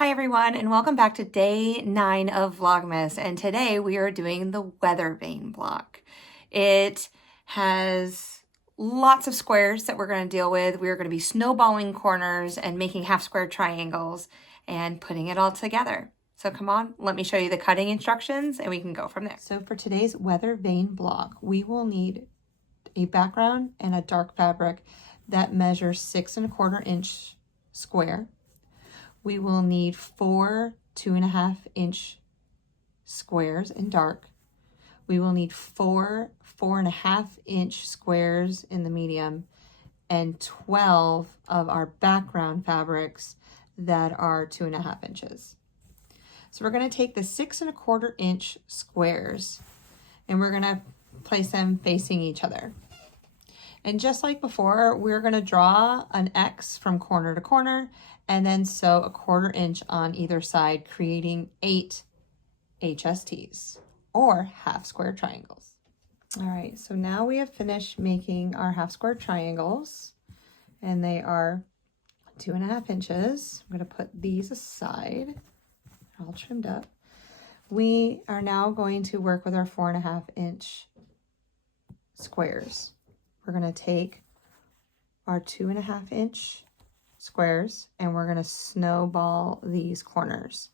Hi everyone, and welcome back to day 9 of Vlogmas, and today we are doing the Weathervane block. It has lots of squares that we're going to deal with. We are going to be snowballing corners and making half square triangles and putting it all together. So come on, let me show you the cutting instructions and we can go from there. So for today's Weathervane block, we will need a background and a dark fabric that measures 6 1/4 inch square. We will need 4 2.5 inch squares in dark. We will need 4 4.5 inch squares in the medium and 12 of our background fabrics that are 2.5 inches. So we're going to take the 6 1/4 inch squares and we're going to place them facing each other. And just like before, we're going to draw an X from corner to corner and then sew 1/4 inch on either side, creating 8 HSTs or half square triangles. All right, so now we have finished making our half square triangles and they are 2.5 inches. I'm going to put these aside, all trimmed up. We are now going to work with our 4.5 inch squares. We're going to take our 2.5 inch squares and we're going to snowball these corners.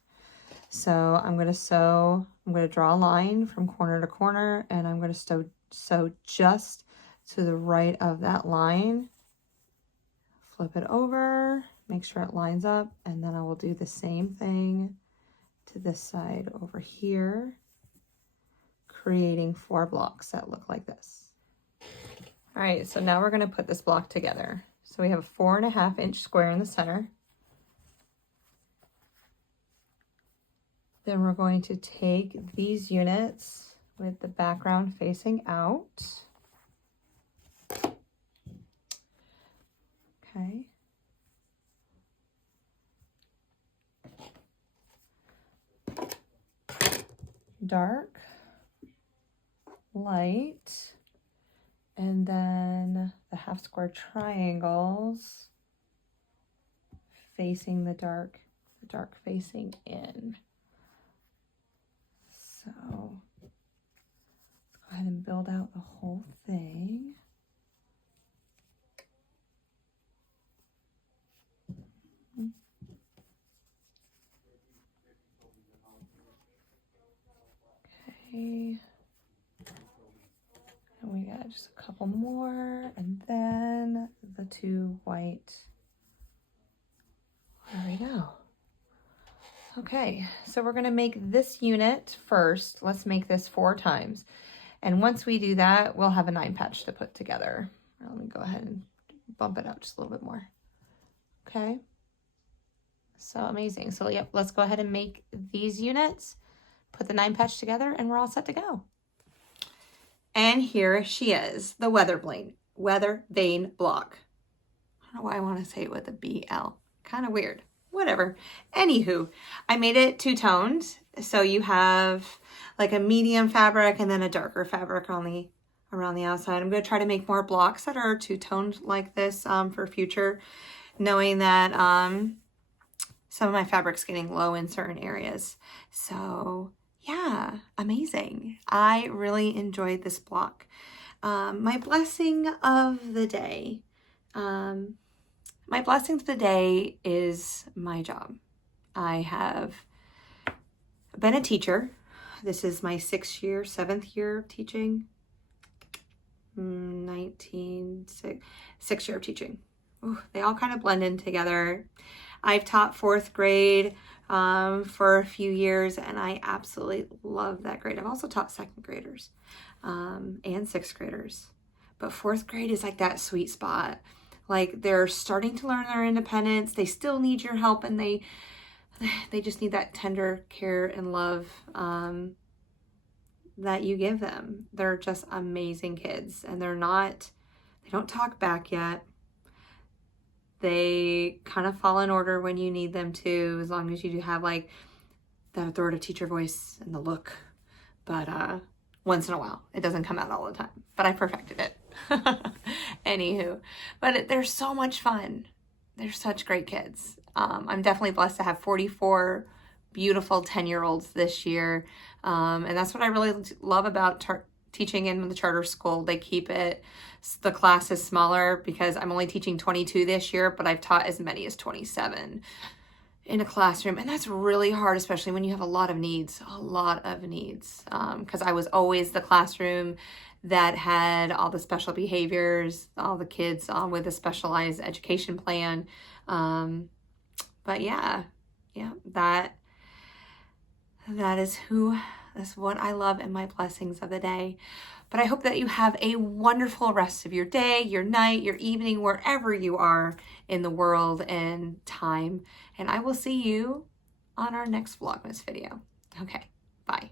So I'm going to draw a line from corner to corner and I'm going to sew just to the right of that line. Flip it over, make sure it lines up, and then I will do the same thing to this side over here, creating 4 blocks that look like this. All right, so now we're going to put this block together. So we have a 4.5 inch square in the center. Then we're going to take these units with the background facing out. Okay. Dark, light, and then the half square triangles facing the dark facing in. So let's go ahead and build out the whole thing. Okay. And we got just a couple more, and then the 2 white. There we go. Okay, so we're gonna make this unit first. Let's make this 4 times. And once we do that, we'll have a 9 patch to put together. Let me go ahead and bump it out just a little bit more. Okay, so amazing. So yep, let's go ahead and make these units, put the 9 patch together, and we're all set to go. And here she is, the Weathervane block. I don't know why I want to say it with a BL. Kind of weird. Whatever. Anywho, I made it 2-toned. So you have like a medium fabric and then a darker fabric around the outside. I'm going to try to make more blocks that are 2-toned like this for future, knowing that some of my fabric's getting low in certain areas. So yeah, amazing. I really enjoyed this block. My blessing of the day. My blessing of the day is my job. I have been a teacher. This is my 7th year of teaching. 6th year of teaching. Ooh, they all kind of blend in together. I've taught 4th grade for a few years and I absolutely love that grade. I've also taught 2nd graders and 6th graders. But 4th grade is like that sweet spot. Like they're starting to learn their independence. They still need your help and they just need that tender care and love that you give them. They're just amazing kids and they don't talk back yet. They kind of fall in order when you need them to, as long as you do have like the authoritative teacher voice and the look. But once in a while, it doesn't come out all the time, but I perfected it. Anywho, but they're so much fun. They're such great kids. I'm definitely blessed to have 44 beautiful 10-year-olds this year. And that's what I really love about teaching in the charter school. They keep the classes smaller because I'm only teaching 22 this year, but I've taught as many as 27 in a classroom. And that's really hard, especially when you have a lot of needs. Because I was always the classroom that had all the special behaviors, all the kids with a specialized education plan. But yeah, that's what I love and my blessings of the day. But I hope that you have a wonderful rest of your day, your night, your evening, wherever you are in the world and time. And I will see you on our next Vlogmas video. Okay, bye.